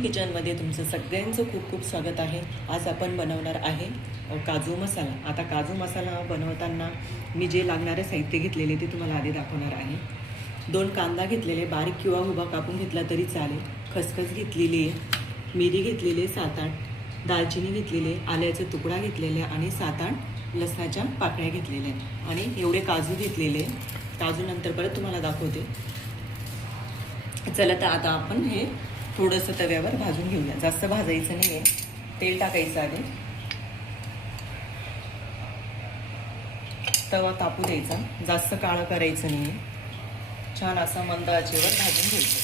किचनमध्ये तुमचं सगळ्यांचं खूप खूप स्वागत आहे. आज आपण बनवणार आहे काजू मसाला. आता काजू मसाला बनवताना मी जे लागणारे साहित्य घेतलेले ते तुम्हाला आधी दाखवणार आहे. 2 कांदा घेतलेले, बारीक किंवा उभा कापून घेतला तरी चालेल. खसखस घेतलेली आहे, मिरी घेतलेली 7-8, दालचिनी घेतलेली, आल्याचे तुकडा घेतलेले आणि 7-8 लसणाच्या पाकळ्या घेतलेल्या आहेत आणि एवढे काजू घेतलेले. काजू नंतर परत तुम्हाला दाखवते. चला तर आता आपण हे थोडंसं तव्यावर भाजून घेऊया. जास्त भाजायचं नाही आहे. तेल टाकायचं आधी, तवा तापू द्यायचा, जास्त काळं करायचं नाही आहे. छान असा मंद आचेवर भाजून घ्यायचं.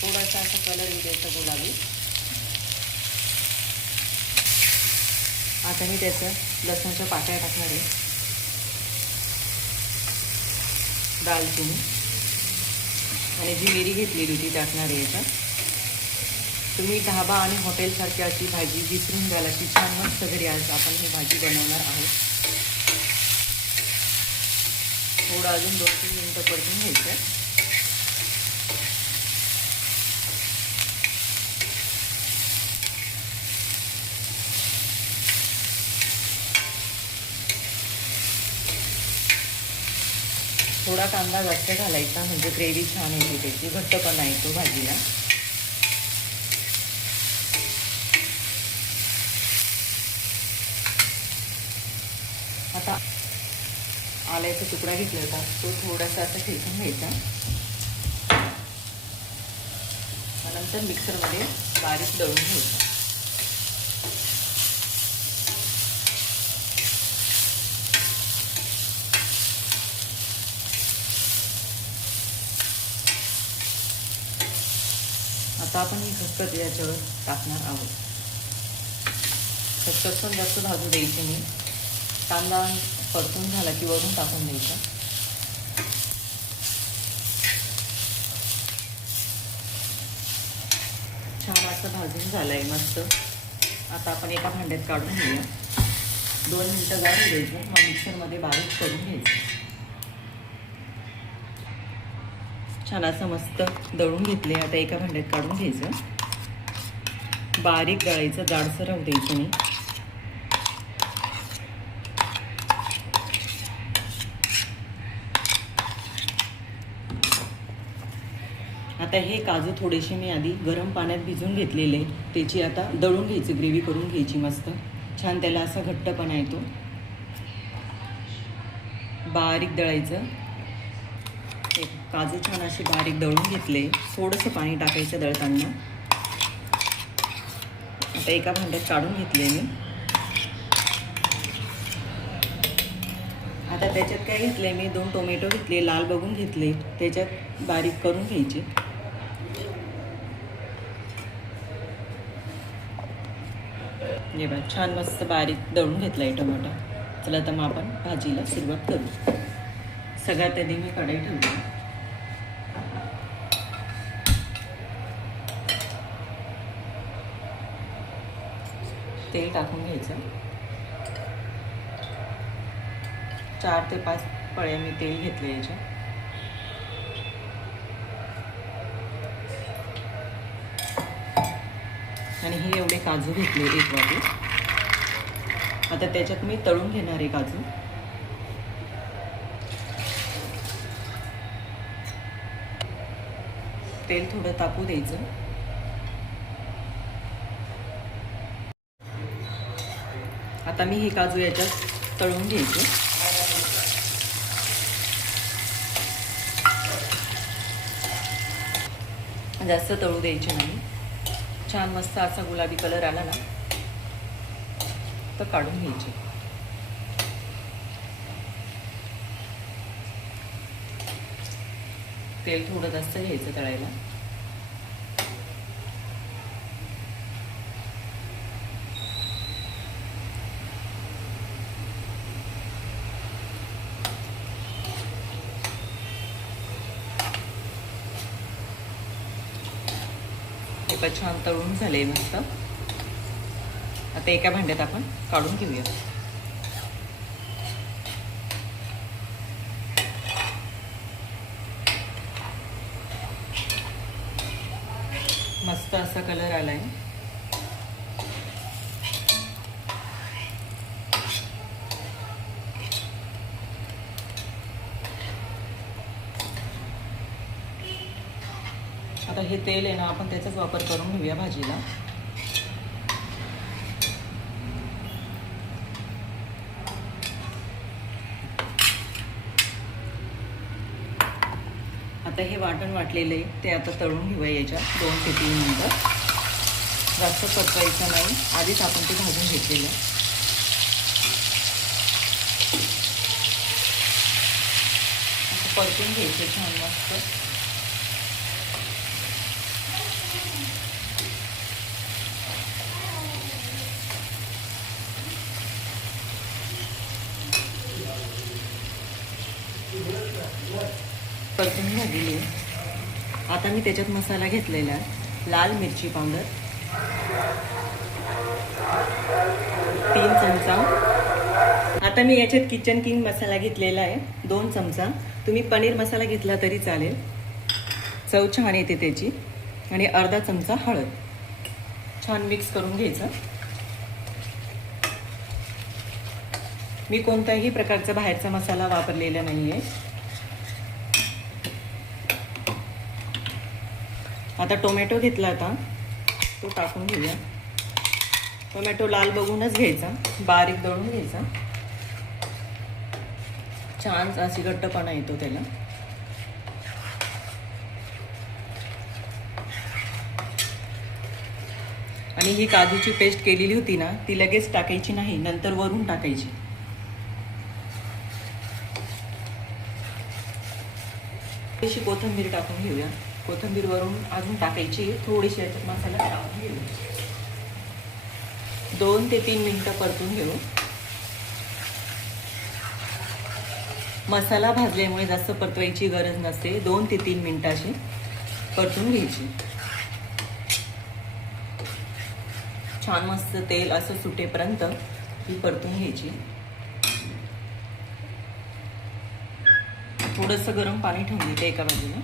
थोडासा असा कलर येऊ द्यायचा गुलाबी. आता मी त्याचं लसणाच्या पाकळ्या टाकणार आहे, दालचिनी आणि जी मिरी घेतलेली होती टाकणार आहे याच्यात. तुम्ही ढाबा आणि हॉटेलसारखी अशी भाजी विसरून द्याल, अशी छान मस्त घरी आज आपण ही भाजी बनवणार आहोत. थोडं अजून 2-3 मिनटं परतून घ्यायचं. थोडा कांदा जास्त घालायचा म्हणजे ग्रेव्ही छान येते, त्याची घट्टपणा येतो भाजीला. आता आल्याचा तुकडा घेतला होता, तो थोडासा असा ठेचून घ्यायचा. नंतर मिक्सरमध्ये बारीक दळून घ्यायचा. आता आपण ही खसखस याच्यावर टाकणार आहोत. खसखस पण जास्त भाजू द्यायची नाही. कांदा परतून झाला की वरून टाकून द्यायचा. छान असं भाजून झालं आहे मस्त. आता आपण एका भांड्यात काढून घेऊया. 2 मिनटं जाऊ द्यायचं, मग मिक्सरमध्ये बारीक करून घ्यायचं. छान असं मस्त दळून घेतले. आता एका भांड्यात काढून घ्यायचं. बारीक दळायचं, जाडसर राहू द्यायचं नाही. आता हे काजू थोडेसे मी आधी गरम पाण्यात भिजवून घेतलेले, त्याची आता दळून घ्यायची, ग्रेव्ही करून घ्यायची मस्त. छान त्याला असा घट्टपणा येतो. बारीक दळायचं. काजू छान असे बारीक दळून घेतले. थोडंसं पाणी टाकायचं दळताना. आता एका भांड्यात काढून घेतले मी. आता त्याच्यात काय घेतले मी, 2 टोमॅटो घेतले, लाल बघून घेतले, त्याच्यात बारीक करून घ्यायचे. हे बघा छान मस्त बारीक दळून घेतला आहे टोमॅटो. चला तर मग आपण भाजीला सुरुवात करू. सगळ्यात आधी मी कढई ठेवली. तेल टाकून घ्यायचं. 4 ते 5 पळ्या मी तेल घेतलं याच्या. आणि हे एवढे काजू घेतले 1 वाटी. आता त्याच्यात मी तळून घेणार आहे काजू. तेल थोडं तापू द्यायचं. आता मी हे काजू याच्यात तळून घ्यायचे. जास्त तळू द्यायचे नाही. छान मस्त असा गुलाबी कलर आला ना तर काढून घ्यायचे. तेल थोडं जास्त घ्यायचं तळायला. हे छान तळून झाले मस्त. आता एका भांड्यात आपण काढून घेऊया. मस्त असा कलर आलाय. आता हे तेल आहे ना, आपण त्याचाच वापर करून घेऊया भाजीला. आता हे वाटण वाटलेलं आहे ते आता तळून घेऊया याच्यात 2 ते 3 मिनिटं. जास्त परतायचं नाही, आधीच आपण ते भाजून घेतलेलं आहे. परतून घ्यायचे छान मस्त. परतून झालेली आहे. आता मी त्याच्यात मसाला घेतलेला आहे. लाल मिरची पावडर 3 चमचा. आता मी याच्यात किचन किंग मसाला घेतलेला आहे 2 चमचा. तुम्ही पनीर मसाला घेतला तरी चालेल, चव छान येते त्याची. आणि अर्धा चमचा हळद. छान मिक्स करून घ्यायचं. मी कोणत्याही प्रकारचा बाहेरचा मसाला वापरलेला नाही आहे. आता टोमॅटो घेतला होता तो टाकून घेऊया. टोमॅटो लाल बघूनच घ्यायचा, बारीक दळून घ्यायचा. छान अशी घट्टपणा येतो त्याला. आणि ही काजूची पेस्ट केलेली होती ना, ती लगेच टाकायची नाही, नंतर वरून टाकायची. थोडीशी कोथिंबीर टाकून घेऊया. कोथिंबीर वरून अजून टाकायची. थोडीशी याच्यात मसाला टाकून घेऊया. 2 ते 3 मिनिटं परतून घेऊ. मसाला भाजल्यामुळे जास्त परतवायची गरज नसते. 2 ते 3 मिनिटाची परतून घ्यायची. छान मस्त तेल असं सुटेपर्यंत ही परतून घ्यायची. थोडंसं गरम पाणी ठेवून देते एका बाजूला.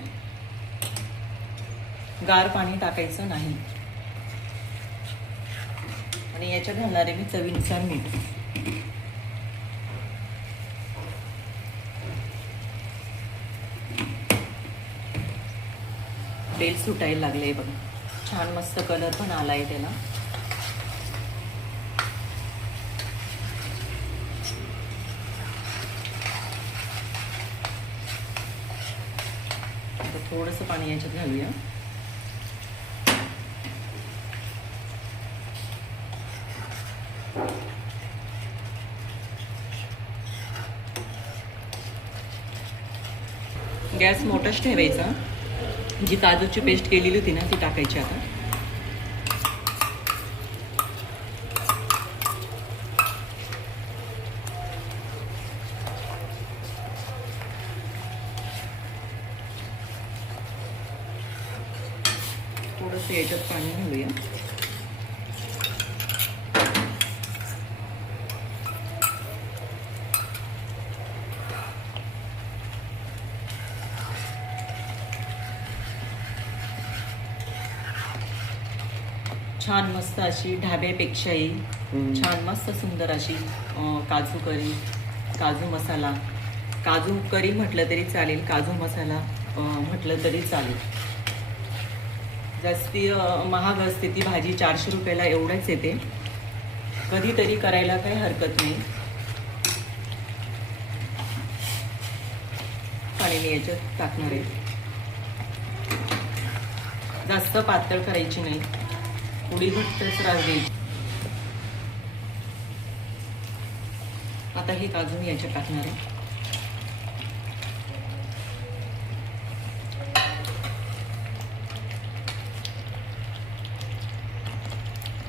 गार पाणी टाकायचं नाही. आणि याच्यात घालणारे मी चवीनुसार मीठ. तेल सुटायला लागले बघा. छान मस्त कलर पण आलाय त्याला. आता थोडंसं पाणी याच्यात घालूया. गॅस मोठाच ठेवायचा. जी काजूची पेस्ट केलेली होती ना ती टाकायची. आता थोडंसं याच्यात पाणी घालूया. छान मस्त अशी ढाब्यापेक्षाही छान मस्त सुंदर अशी काजू करी, काजू मसाला, काजू करी म्हटलं तरी चालेल, काजू मसाला म्हटलं तरी चालेल. जास्ती महाग असते ती भाजी. 400 रुपयाला एवढंच येते. कधीतरी करायला काही हरकत नाही. पाणी मी याच्यात टाकणार आहे. जास्त पातळ करायची नाही, थोडी घट्टच राहू द्यायची. आता हे काजू मी याच्यात टाकणार आहे.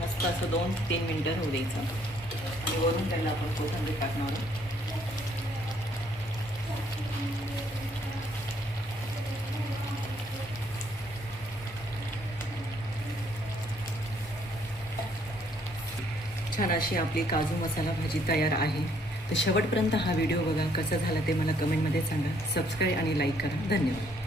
मस्त असं 2 ते 3 मिनिटं होऊ द्यायचं. आणि वरून त्याला आपण कोथिंबीर टाकणार आहोत. छान अशी आपली काजू मसाला भाजी तयार आहे. तर शेवटपर्यंत हा व्हिडिओ बघा. कसा झाला ते मला कमेंटमध्ये सांगा. सबस्क्राईब आणि लाईक करा. धन्यवाद.